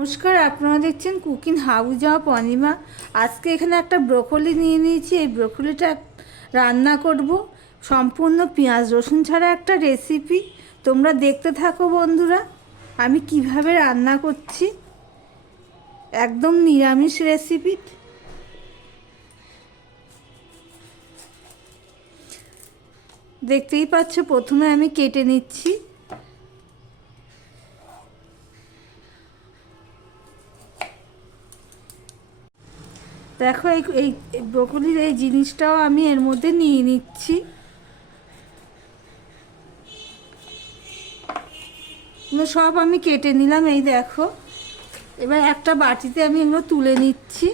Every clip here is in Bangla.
নমস্কার, আপনারা দেখছেন কুকিং হাউজা পনিমা আজকে এখানে একটা ব্রোকলি নিয়ে নিয়েছি। এই ব্রোকলিটা রান্না করব। সম্পূর্ণ পেঁয়াজ রসুন ছাড়া একটা রেসিপি তোমরা দেখতে থাকো বন্ধুরা, আমি কীভাবে রান্না করছি। একদম নিরামিষ রেসিপি দেখতেই পাচ্ছ, প্রথমে আমি কেটে নিচ্ছি। দেখো, এই এই ব্রকলির এই জিনিসটাও আমি এর মধ্যে নিয়ে নিচ্ছি। সব আমি কেটে নিলাম, এই দেখো। এবার একটা বাটিতে আমি এগুলো তুলে নিচ্ছি।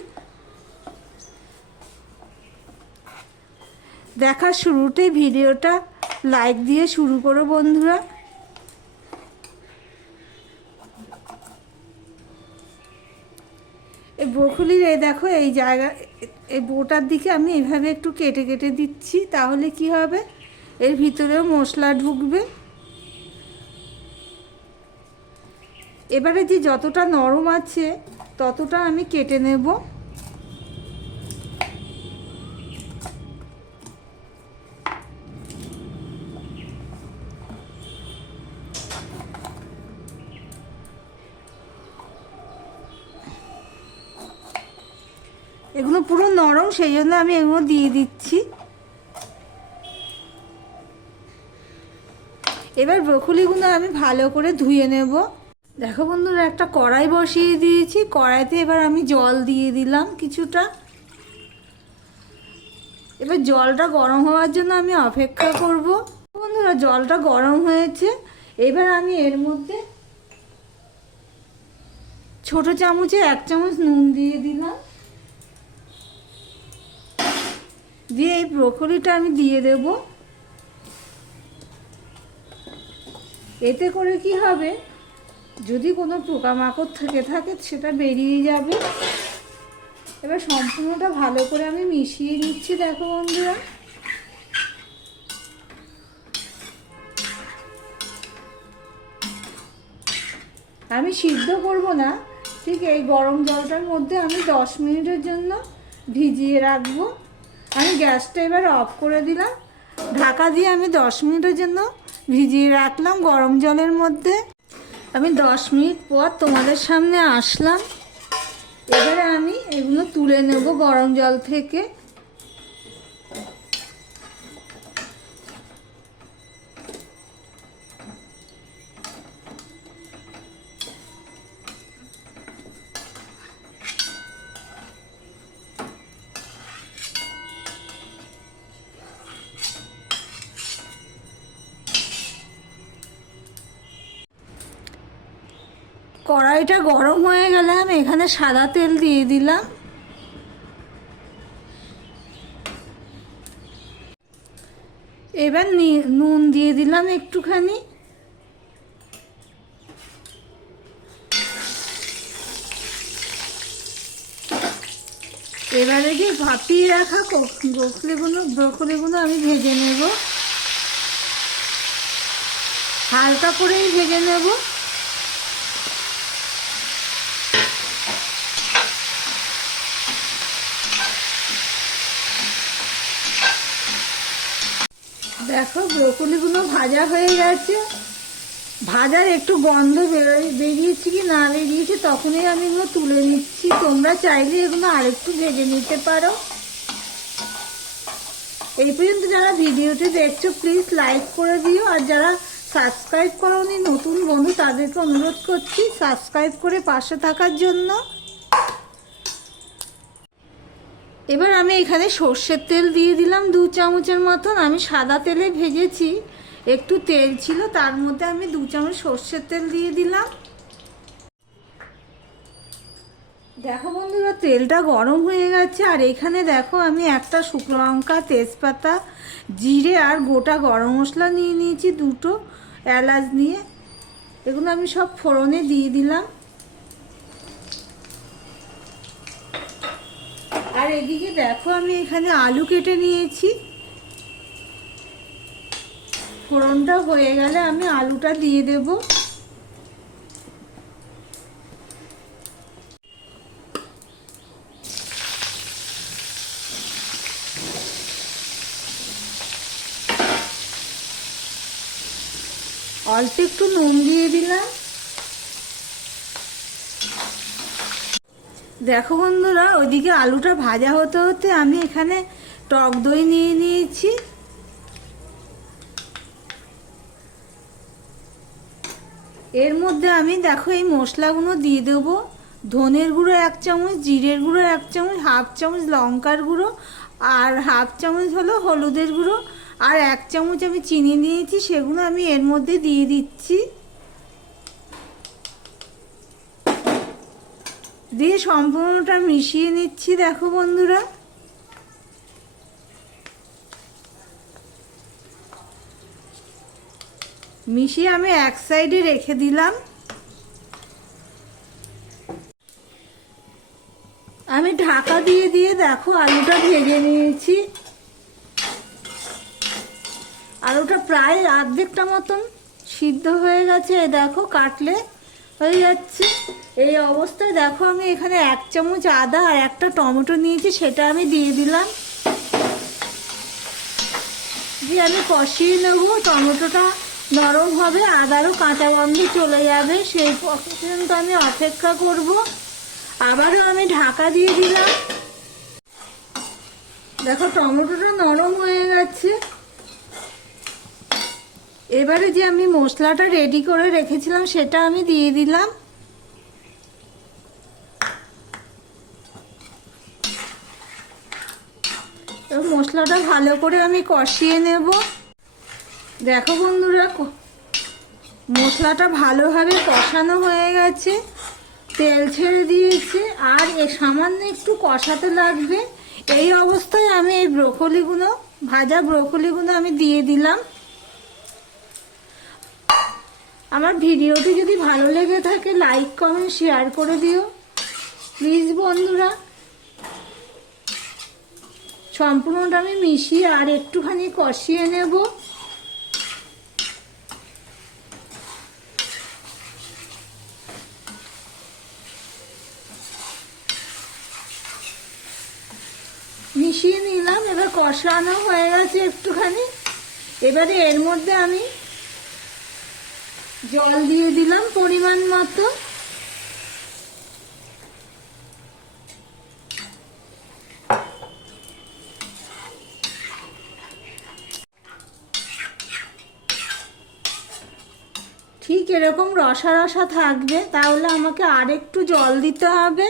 দেখার শুরুতেই ভিডিওটা, লাইক দিয়ে শুরু করো বন্ধুরা। রে এই দেখো এই জায়গা, এই বোটার দিকে আমি এইভাবে একটু কেটে কেটে দিচ্ছি, তাহলে কি হবে? এর ভিতরেও মশলা ঢুকবে। এবারে যে যতটা নরম আছে, ততটা আমি কেটে নেব। এগুলো পুরো নরম, সেই জন্য আমি এগুলো দিয়ে দিচ্ছি। এবার ব্রোকলিগুলো আমি ভালো করে ধুয়ে নেব। দেখো বন্ধুরা, একটা কড়াই বসিয়ে দিয়েছি। কড়াইতে এবার আমি জল দিয়ে দিলাম কিছুটা। এবার জলটা গরম হওয়ার জন্য আমি অপেক্ষা করব। বন্ধুরা, জলটা গরম হয়েছে। এবার আমি এর মধ্যে ছোট চামচে এক চামচ নুন দিয়ে দিলাম। দিয়ে এই ব্রোকলিটা আমি দিয়ে দেব। এতে করে কি হবে? যদি কোনো পোকামাকড় থেকে থাকে, সেটা বেরিয়ে যাবে। এবার সম্পূর্ণটা ভালো করে আমি মিশিয়ে নিচ্ছি, দেখো বন্ধুরা। আমি সিদ্ধ করব না। ঠিক এই গরম জলটার মধ্যে আমি দশ মিনিটের জন্য ভিজিয়ে রাখব। আমি গ্যাসটা এবার অফ করে দিলাম। ঢাকা দিয়ে আমি দশ মিনিটের জন্য ভিজিয়ে রাখলাম গরম জলের মধ্যে। আমি দশ মিনিট পর তোমাদের সামনে আসলাম। এবারে আমি এগুলো তুলে নেব গরম জল থেকে। কড়াইটা গরম হয়ে গেলে আমি এখানে সাদা তেল দিয়ে দিলাম। এবার নুন দিয়ে দিলাম একটুখানি। এবারে যে ভাপিয়ে রাখা ব্রকলিগুলো ব্রকলিগুলো আমি ভেজে নেব। হালকা করেই ভেজে নেব। দেখো, ব্রকলিগুলো ভাজা হয়ে গেছে। ভাজার একটু গন্ধ বেরোয়, বেরিয়েছে কি না বেরিয়েছে তখনই আমি এগুলো তুলে নিচ্ছি। তোমরা চাইলে এগুলো আরেকটু ভেজে নিতে পারো। এই পর্যন্ত যারা ভিডিওটি দেখছ প্লিজ লাইক করে দিও। আর যারা সাবস্ক্রাইব করোনি, নতুন বন্ধু, তাদেরকে অনুরোধ করছি সাবস্ক্রাইব করে পাশে থাকার জন্য। এবার আমি এখানে সর্ষের তেল দিয়ে দিলাম দু চামচের মতন। আমি সাদা তেলে ভেজেছি। একটু তেল ছিল, তার মধ্যে আমি দু চামচ সর্ষের তেল দিয়ে দিলাম। দেখো বন্ধুরা, তেলটা গরম হয়ে গেছে, আর এখানে দেখো আমি একটা শুকনো লঙ্কা, তেজপাতা, জিরে আর গোটা গরম মশলা নিয়ে নিয়েছি দুটো এলাচ নিয়ে। এগুলো আমি সব ফোড়নে দিয়ে দিলাম। আর এদিকে দেখো আমি এখানে আলু কেটে নিয়েছি। ফোড়নটা হয়ে গেলে আমি আলুটা দিয়ে দেব। অল্প একটু নুন দিয়ে দিলাম। দেখো বন্ধুরা, ওইদিকে আলুটা ভাজা হতে হতে আমি এখানে টক দই নিয়ে নিয়েছি। এর মধ্যে আমি দেখো এই মশলাগুলো দিয়ে দেবো। ধনের গুঁড়ো এক চামচ, জিরের গুঁড়ো এক চামচ, হাফ চামচ লঙ্কার গুঁড়ো, আর হাফ চামচ হলো হলুদের গুঁড়ো, আর এক চামচ আমি চিনি নিয়েছি, সেগুলো আমি এর মধ্যে দিয়ে দিচ্ছি। দিয়ে সম্পূর্ণটা মিশিয়ে নিচ্ছি, দেখো বন্ধুরা। মিশিয়ে আমি এক সাইডে রেখে দিলাম। আমি ঢাকা দিয়ে দিয়ে, দেখো, আলুটা ভেজে নিয়েছি। আলুটা প্রায় অর্ধেকটা মতন সিদ্ধ হয়ে গেছে দেখো, কাটলে। হয়ে যাচ্ছে? এই অবস্থায় দেখো, আমি এখানে এক চামচ আদা আর একটা টমেটো নিয়েছি, সেটা আমি দিয়ে দিলাম। দিয়ে আমি কষিয়ে নেব, টমেটোটা নরম হবে, আদারও কাঁচা গন্ধ চলে যাবে, সেই পর্যন্ত আমি অপেক্ষা করব। আবারও আমি ঢাকা দিয়ে দিলাম। দেখো, টমেটোটা নরম হয়ে গেছে। এবারে যে আমি মশলাটা রেডি করে রেখেছিলাম, সেটা আমি দিয়ে দিলাম। মশলাটা ভালো করে আমি কষিয়ে নেব। দেখো বন্ধুরা মশলাটা ভালোভাবে কষানো হয়ে গেছে। তেল ছেড়ে দিয়েছে, আর এ সামান্য একটু কষাতে লাগবে। এই অবস্থায় আমি এই ব্রোকলিগুলো, ভাজা ব্রোকলিগুলো আমি দিয়ে দিলাম। আমার ভিডিওটি যদি ভালো লেগে থাকে লাইক কমেন্ট শেয়ার করে দিও। প্লিজ বন্ধুরা। সম্পূর্ণটা আমি মিশিয়ে আর একটুখানি কষিয়ে নেব। মিশিয়ে নিলাম, এবার কষানো হয়ে গেছে একটুখানি। এবারে এর মধ্যে আমি জল দিয়ে দিলাম পরিমাণ মতো। ঠিক এরকম রসা রসা থাকবে, তাহলে আমাকে আর একটু জল দিতে হবে।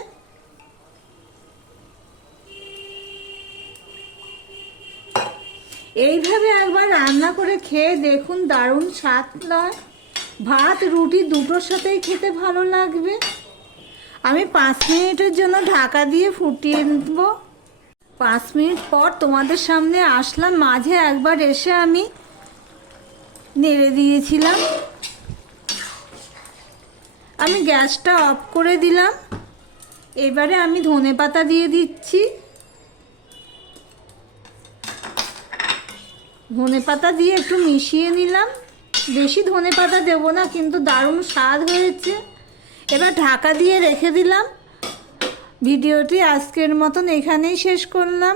এইভাবে একবার রান্না করে খেয়ে দেখুন দারুণ স্বাদ নয়। ভাত, রুটি দুটোর সাথেই খেতে ভালো লাগবে। আমি পাঁচ মিনিটের জন্য ঢাকা দিয়ে ফুটিয়ে নেব। পাঁচ মিনিট পর তোমাদের সামনে আসলাম, মাঝে একবার এসে আমি নেড়ে দিয়েছিলাম। আমি গ্যাসটা অফ করে দিলাম। এবারে আমি ধনে পাতা দিয়ে দিচ্ছি। ধনে পাতা দিয়ে একটু মিশিয়ে নিলাম। বেশি ধনে পাতা দেবো না, কিন্তু দারুণ স্বাদ হয়েছে। এবার ঢাকা দিয়ে রেখে দিলাম। ভিডিওটি আজকের মতন এখানেই শেষ করলাম।